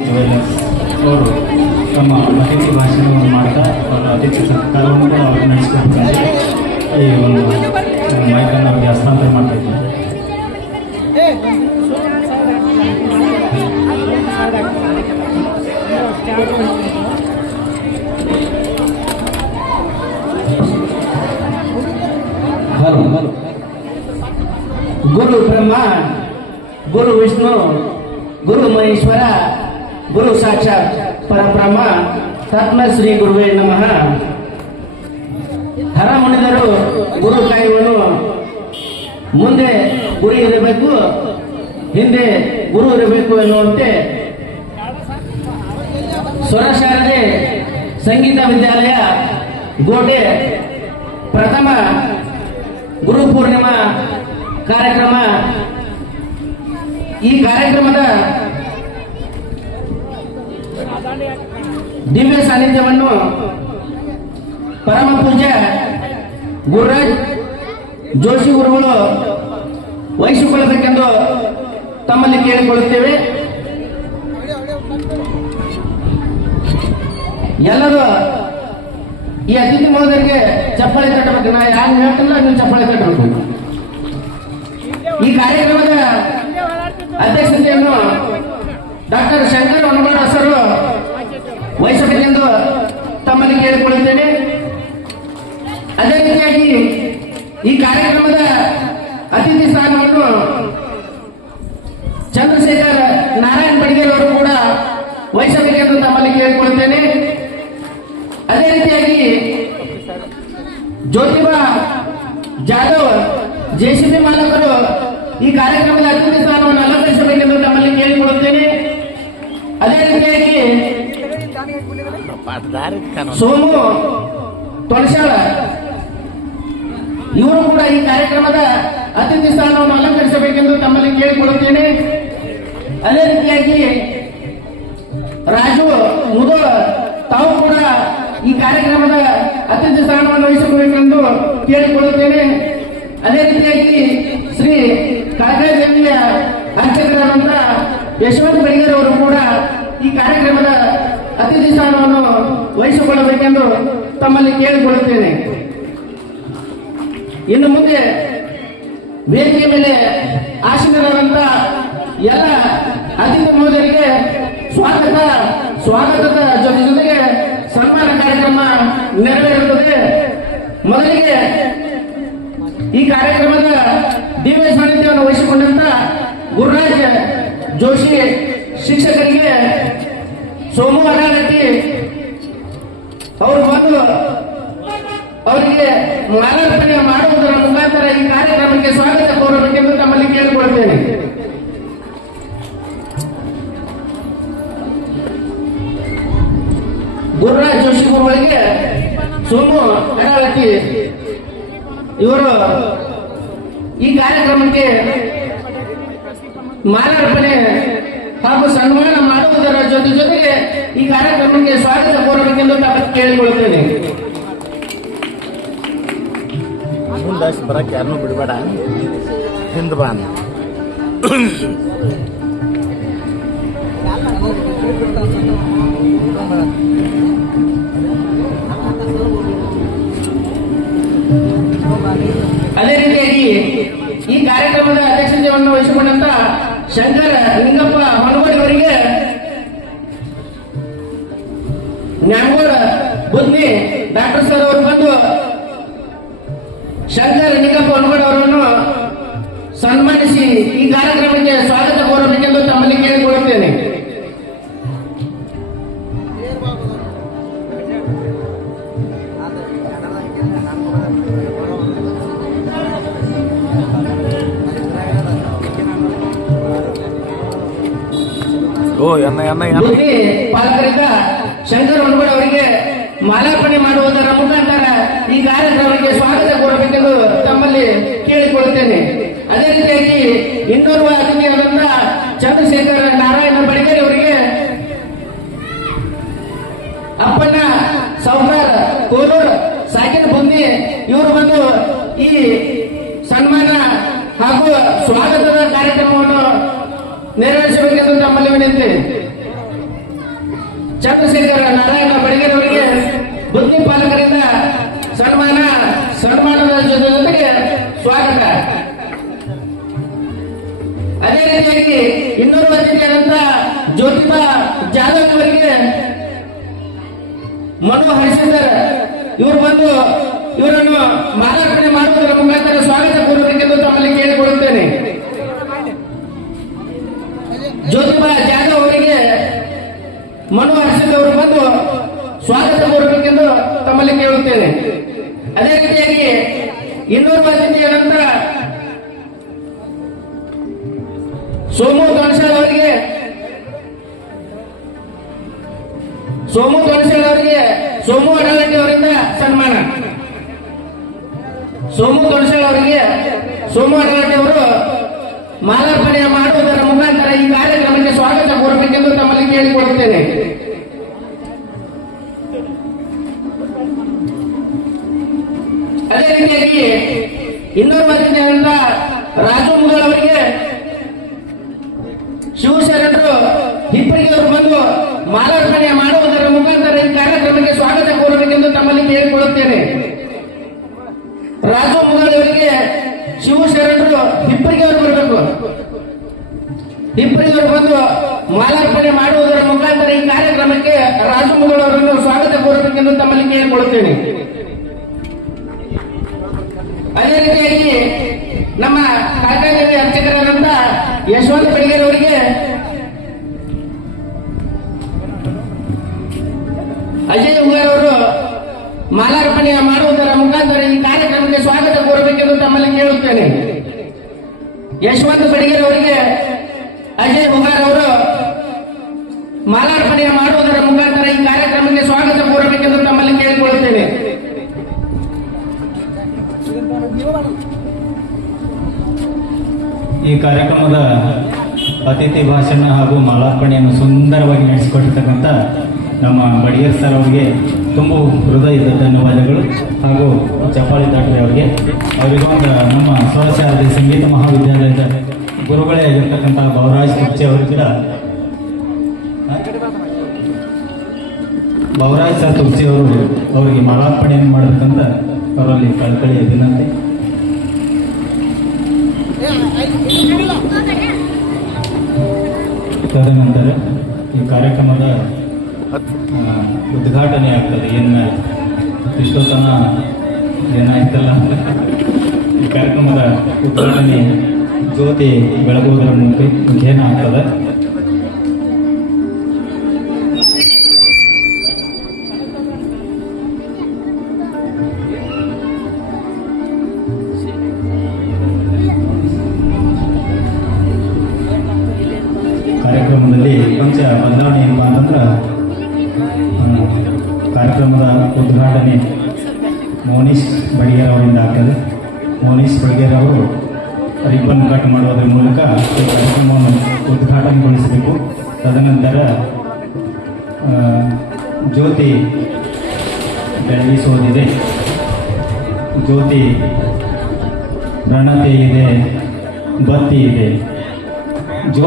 ಅವರು ತಮ್ಮ ಅತಿಥಿ ಭಾಷಣವನ್ನು ಮಾಡ್ತಾ ಅವರ ಅತಿಥಿ ಸತ್ಕಾರವನ್ನು ಕೂಡ ಅವರು ನಡೆಸಿಕೊಡ್ತಾರೆ. ಈ ಒಂದು ಮೈಕನ್ನು ಅವರಿಗೆ ಹಸ್ತಾಂತರ ಮಾಡ್ತಾ ಇದ್ದಾರೆ. ಗುರು ಬ್ರಹ್ಮ, ಗುರು ವಿಷ್ಣು, ಗುರು ಮಹೇಶ್ವರ, ಗುರು ಸಾಕ್ಷಾತ್ ಪರಬ್ರಹ್ಮ, ತಸ್ಮೈ ಶ್ರೀ ಗುರುವೇ ನಮಃ. ಹರ ಮುನಿದರು ಗುರು ಕಾಯುವನು, ಮುಂದೆ ಗುರು ಇರಬೇಕು, ಹಿಂದೆ ಗುರು ಇರಬೇಕು ಎನ್ನುವಂತೆ ಸ್ವರಶಾರದೆ ಸಂಗೀತ ವಿದ್ಯಾಲಯ ಗೋಟೆ ಪ್ರಥಮ ಗುರು ಪೂರ್ಣಿಮಾ ಕಾರ್ಯಕ್ರಮ. ಈ ಕಾರ್ಯಕ್ರಮದ ದಿವ್ಯ ಸಾನ್ನಿಧ್ಯವನ್ನು ಪರಮ ಪೂಜ್ಯ ಗುರುರಾಜ್ ಜೋಶಿ ಗುರುಗಳು ವಹಿಸಿಕೊಳ್ಳಬೇಕೆಂದು ತಮ್ಮಲ್ಲಿ ಕೇಳಿಕೊಳ್ಳುತ್ತೇವೆ. ಎಲ್ಲರೂ ಈ ಅತಿಥಿ ಮಹೋದಯರಿಗೆ ಚಪ್ಪಾಳೆ ತಟ್ಟಬೇಕು. ನಾ ಯಾರು ಹೇಳ್ತಿಲ್ಲ, ನೀವು ಚಪ್ಪಾಳೆ ತಟ್ಟಬೇಕು. ಈ ಕಾರ್ಯಕ್ರಮದ ಅಧ್ಯಕ್ಷತೆಯನ್ನು ಡಾಕ್ಟರ್ ಶಂಕರ್ ಹೊನಗೌಡ ಸರ್ ವಹಿಸಬೇಕೆಂದು ತಮ್ಮಲ್ಲಿ ಕೇಳಿಕೊಳ್ಳುತ್ತೇನೆ. ಅದೇ ರೀತಿಯಾಗಿ ಈ ಕಾರ್ಯಕ್ರಮದ ಅತಿಥಿ ಸ್ಥಾನವನ್ನು ಚಂದ್ರಶೇಖರ್ ನಾರಾಯಣ್ ಬಡಿಗೇರ್ ಅವರು ಕೂಡ ವಹಿಸಬೇಕೆಂದು ತಮ್ಮಲ್ಲಿ ಕೇಳಿಕೊಳ್ಳುತ್ತೇನೆ. ಅದೇ ರೀತಿಯಾಗಿ ಜ್ಯೋತಿಬಾ ಜಾಧವ್ ಜೆಸಿಬಿ ಮಾಲಕರು ಈ ಕಾರ್ಯಕ್ರಮದ ಅತಿಥಿ ಸ್ಥಾನವನ್ನು ಅಲಂಕರಿಸಬೇಕೆಂದು ತಮ್ಮಲ್ಲಿ ಕೇಳಿಕೊಳ್ಳುತ್ತೇನೆ. ಅದೇ ರೀತಿಯಾಗಿ ಸೋಮು ತೊಣಸಾಳ ಇವರು ಕೂಡ ಈ ಕಾರ್ಯಕ್ರಮದ ಅತಿಥಿ ಸ್ಥಾನವನ್ನು ಅಲಂಕರಿಸಬೇಕೆಂದು ತಮ್ಮಲ್ಲಿ ಕೇಳಿಕೊಳ್ಳುತ್ತೇನೆ. ಅದೇ ರೀತಿಯಾಗಿ ರಾಜು ಮುದೋಳ ತಾವು ಕೂಡ ಈ ಕಾರ್ಯಕ್ರಮದ ಅತಿಥಿ ಸ್ಥಾನವನ್ನು ವಹಿಸಬೇಕೆಂದು ಕೇಳಿಕೊಳ್ಳುತ್ತೇನೆ. ಅದೇ ರೀತಿಯಾಗಿ ಶ್ರೀ ಕಾಕದೇವಿಯ ಅರ್ಚಕರಾದಂತಹ ಯಶವಂತ ಬಡಿಗೇರ್ ಅವರು ಕೂಡ ಈ ಕಾರ್ಯಕ್ರಮದ ಅತಿಥಿ ಸ್ಥಾನವನ್ನು ವಹಿಸಿಕೊಳ್ಳಬೇಕೆಂದು ತಮ್ಮಲ್ಲಿ ಕೇಳಿಕೊಳ್ಳುತ್ತೇನೆ. ಇನ್ನು ಮುಂದೆ ವೇದಿಕೆ ಮೇಲೆ ಆಸೀನರಾದಂತಹ ಎಲ್ಲ ಅತಿಥಿ ಮಹೋದಯರಿಗೆ ಸ್ವಾಗತದ ಜೊತೆಗೆ ಸನ್ಮಾನ ಕಾರ್ಯಕ್ರಮ ನೆರವೇರುತ್ತದೆ. ಮೊದಲಿಗೆ ಈ ಕಾರ್ಯಕ್ರಮದ ದಿವ್ಯ ಸಾನ್ನಿಧ್ಯವನ್ನು ವಹಿಸಿಕೊಂಡಂತ ಗುರುರಾಜ್ ಜೋಶಿ ಶಿಕ್ಷಕರಿಗೆ ಸೋಮು ಅರಾಗಟ್ಟಿ ಅವರು ಬಂದು ಅವರಿಗೆ ಮಾಲಾರ್ಪಣೆ ಮಾಡುವುದರ ಮುಖಾಂತರ ಈ ಕಾರ್ಯಕ್ರಮಕ್ಕೆ ಸ್ವಾಗತ ಕೋರಬೇಕೆಂದು ತಮ್ಮಲ್ಲಿ ಕೇಳಿಕೊಳ್ಳುತ್ತೇನೆ. ಗುರುರಾಜ್ ಜೋಶಿ ಗುರುಗಳಿಗೆ ಸೋಮು ಅರಾಗಟ್ಟಿ ಇವರು ಈ ಕಾರ್ಯಕ್ರಮಕ್ಕೆ ಮಾಲಾರ್ಪಣೆ ಹಾಗೂ ಸನ್ಮಾನ ಮಾಡುವುದರ ಜೊತೆಗೆ ಈ ಕಾರ್ಯಕ್ರಮಕ್ಕೆ ಸ್ವಾಗತ ಕೋರಬೇಕೆಂದು ತಮ್ಮಲ್ಲಿ ಕೇಳಿಕೊಳ್ಳುತ್ತೇನೆ. ಬರಕ್ಕೆ ಯಾರನ್ನೂ ಬಿಡಬೇಡ, ಹಿಂದ್ ಬಾ. ಅದೇ ರೀತಿಯಾಗಿ ಈ ಕಾರ್ಯಕ್ರಮದ ಅಧ್ಯಕ್ಷತೆಯನ್ನು ವಹಿಸಿಕೊಂಡಂತ ಶಂಕರ ನಿಂಗಪ್ಪ ಹೊನಗೋಡಿ ಅವರಿಗೆ ನ್ಯಾಮಗೌಡ ಬುದ್ಧಿ ಡಾಕ್ಟರ್ ಸರ್ ಅವರು ಬಂದು ಶಂಕರ ನಿಂಗಪ್ಪ ಹೊನಗೋಡಿ ಅವರನ್ನು ಸನ್ಮಾನಿಸಿ ಈ ಕಾರ್ಯಕ್ರಮಕ್ಕೆ ಸ್ವಾಗತ ಕೋರಬೇಕೆಂದು ತಮ್ಮಲ್ಲಿ ಕೇಳಿಕೊಳ್ಳುತ್ತೇನೆ. ಪಾಲಕರಿಂದ ಶಂಕರ್ ಹೊನಗೋಡಿ ಅವರಿಗೆ ಮಾಲಾರ್ಪಣೆ ಮಾಡುವುದರ ಮುಖಾಂತರ ಈ ಕಾರ್ಯಕ್ರಮಕ್ಕೆ ಸ್ವಾಗತ ಕೋರಬೇಕೆಂದು ತಮ್ಮಲ್ಲಿ ಕೇಳಿಕೊಳ್ಳುತ್ತೇನೆ. ಅದೇ ರೀತಿಯಾಗಿ ಇನ್ನೋರ್ವ ಅತಿಥಿಯಾದಂತ ಚಂದ್ರಶೇಖರ್ ನಾರಾಯಣ ಬಡಿಗೇರ್ ಅವರಿಗೆ ಅಪ್ಪಣ್ಣ ಸೌಕರ್ ಕೋಲೂರ್ ಸಾಕಿನ ಬುಂದಿ ಇವರು ಬಂದು ಈ ಸನ್ಮಾನ ಹಾಗೂ ಸ್ವಾಗತದ ಕಾರ್ಯಕ್ರಮವನ್ನು ನೆರವೇರಿಸಬೇಕೆಂದು ತಮ್ಮಲ್ಲಿ ವಿನಂತಿ. ಚಂದ್ರಶೇಖರ ನಾರಾಯಣ ಬಡಿಗೇರ್ ಅವರಿಗೆ ಬುದ್ಧಿ ಪಾಲಕರಿಂದ ಸನ್ಮಾನದ ಜೊತೆಗೆ ಸ್ವಾಗತ. ಅದೇ ರೀತಿಯಾಗಿ ಇನ್ನೂರು ಅತಿಥಿಯಾದಂತ ಜ್ಯೋತಿಬಾ ಜಾಧವ್ ಅವರಿಗೆ ಮನು ಹರಿಸಿದ್ದಾರೆ. ಇವರು ಬಂದು ಇವರನ್ನು ಮಾಲಾರ್ಪಣೆ ಮಾಡುವುದರ ಮುಖಾಂತರ ಸ್ವಾಗತ ಕೋರಬೇಕೆಂದು ತಮ್ಮಲ್ಲಿ ಕೇಳಿಕೊಳ್ಳುತ್ತೇನೆ. ಜ್ಯೋತಿಬಾ ಜಾಧವ್ ಅವರಿಗೆ ಮನು ಹರ್ಷದ್ ಅವರು ಬಂದು ಸ್ವಾಗತ ಕೋರಬೇಕೆಂದು ತಮ್ಮಲ್ಲಿ ಕೇಳುತ್ತೇನೆ. ಅದೇ ರೀತಿಯಾಗಿ ಇನ್ನೂರು ಅತಿಥಿಯ ನಂತರ ಸೋಮು ದೊಣಸಾಳ್ ಅವರಿಗೆ ಸೋಮು ಅಡಗಟ್ಟಿ ಅವರಿಂದ ಸನ್ಮಾನ. ಸೋಮು ಅಡಗಟ್ಟಿ ಅವರು ಮಾಲಾರ್ಪಣೆ ಮಾಡುವುದರ ಮುಖಾಂತರ ಈ ಕಾರ್ಯಕ್ರಮಕ್ಕೆ ಸ್ವಾಗತ ಕೋರಬೇಕೆಂದು ತಮ್ಮಲ್ಲಿ ಕೇಳಿಕೊಳ್ಳುತ್ತೇನೆ. ಅದೇ ರೀತಿಯಾಗಿ ಇನ್ನೂರು ಅತಿಥಿಯಾದಂತ ರಾಜು ಮುಗಲ್ ಅವರಿಗೆ ಶಿವಶರಣರು ಹಿಪ್ಪರಿಗೆ ಅವರು ಬಂದು ಮಾಲಾರ್ಪಣೆ ಮಾಡುವುದರ ಮುಖಾಂತರ ಈ ಕಾರ್ಯಕ್ರಮಕ್ಕೆ ಸ್ವಾಗತ ಕೋರಬೇಕೆಂದು ತಮ್ಮಲ್ಲಿ ಕೇಳಿಕೊಳ್ಳುತ್ತೇನೆ. ರಾಜು ಮುಗಲ್ ಅವರಿಗೆ ಶಿವಶರಣರು ಹಿಪ್ಪರಿಗೆ ಅವರು ಬರಬೇಕು. ಹಿಪ್ಪರಿಗೆ ಅವರು ಬಂದು ಮಾಲಾರ್ಪಣೆ ಮಾಡುವುದರ ಮುಖಾಂತರ ಈ ಕಾರ್ಯಕ್ರಮಕ್ಕೆ ರಾಜು ಮುಗಲ್ ಅವರನ್ನು ಸ್ವಾಗತ ಕೋರಬೇಕೆಂದು ತಮ್ಮಲ್ಲಿ ಕೇಳಿಕೊಳ್ಳುತ್ತೇನೆ. ಅದೇ ರೀತಿಯಾಗಿ ನಮ್ಮ ಕಾಕಾದೇವಿ ಅರ್ಚಕರಾದಂತ ಯಶವಂತ ಬಡಿಗೇರ್ ಅವರಿಗೆ ಅಜಯ್ ಉಗಾರ್ ಅವರು ಮಾಲಾರ್ಪಣೆ ಮಾಡುವುದರ ಮುಖಾಂತರ ಈ ಕಾರ್ಯಕ್ರಮಕ್ಕೆ ಸ್ವಾಗತ ಕೋರಬೇಕೆಂದು ತಮ್ಮಲ್ಲಿ ಕೇಳುತ್ತೇನೆ. ಯಶವಂತ ಬಡಿಗೇರ್ ಅವರಿಗೆ ಅಜಯ್ ಉಗಾರ್ ಅವರು ಮಾಲಾರ್ಪಣೆ ಮಾಡುವುದರ ಮುಖಾಂತರ ಈ ಕಾರ್ಯಕ್ರಮಕ್ಕೆ ಸ್ವಾಗತ ಕೋರಬೇಕೆಂದು ತಮ್ಮಲ್ಲಿ ಕೇಳಿಕೊಳ್ಳುತ್ತೇನೆ. ಈ ಕಾರ್ಯಕ್ರಮದ ಅತಿಥಿ ಭಾಷಣ ಹಾಗೂ ಮಾಲಾರ್ಪಣೆಯನ್ನು ಸುಂದರವಾಗಿ ನಡೆಸಿಕೊಟ್ಟಿರ್ತಕ್ಕಂಥ ನಮ್ಮ ಬಡಿಗೇರ್ ಸರ್ ಅವರಿಗೆ ತುಂಬ ಹೃದಯದ ಧನ್ಯವಾದಗಳು ಹಾಗೂ ಚಪ್ಪಾಳಿ ದಾಟ್ರಿ ಅವರಿಗೆ. ಅವರಿಗೊಂದು ನಮ್ಮ ಸ್ವರಸಾರಥಿ ಸಂಗೀತ ಮಹಾವಿದ್ಯಾಲಯದ ಗುರುಗಳೇ ಆಗಿರ್ತಕ್ಕಂಥ ಬಸವರಾಜ್ ತುರ್ಚಿ ಅವರು ಕೂಡ ಬಸವರಾಜ್ ಸರ್ ತುರ್ಚಿ ಅವರು ಅವರಿಗೆ ಮಾಲಾರ್ಪಣೆಯನ್ನು ಮಾಡಬೇಕಂತ ಅವರಲ್ಲಿ ಕಳಕಳಿಯ ವಿನಂತಿ. ತದನಂತರ ಈ ಕಾರ್ಯಕ್ರಮದ ಉದ್ಘಾಟನೆ ಆಗ್ತದೆ. ಏನು ಇಷ್ಟೊತ್ತನ ಏನಾಯ್ತಲ್ಲ, ಈ ಕಾರ್ಯಕ್ರಮದ ಉದ್ಘಾಟನೆ ಜ್ಯೋತಿ ಬೆಳಗುವುದರ ಮುಖೇನ ಆಗ್ತದೆ. ಕಾರ್ಯಕ್ರಮದಲ್ಲಿ ಕೊಂಚ ಬದಲಾವಣೆ ಏನಪ್ಪ ಅಂತಂದ್ರೆ, ಕಾರ್ಯಕ್ರಮದ ಉದ್ಘಾಟನೆ ಮೋನೀಶ್ ಬಡಿಗೇರ್ ಅವರಿಂದ ಆಗ್ತದೆ. ಮೋನೀಶ್ ಬಡಿಗೇರ್ ಅವರು ರಿಬ್ಬನ್ ಕಟ್ ಮಾಡುವುದರ ಮೂಲಕ ಈ ಕಾರ್ಯಕ್ರಮವನ್ನು ಉದ್ಘಾಟನೆಗೊಳಿಸಬೇಕು. ತದನಂತರ ಜ್ಯೋತಿ ಬೆಳಗಿಸುವುದಿದೆ. ಜ್ಯೋತಿ ಪ್ರಣತೆ ಇದೆ, ಬತ್ತಿ ಇದೆ.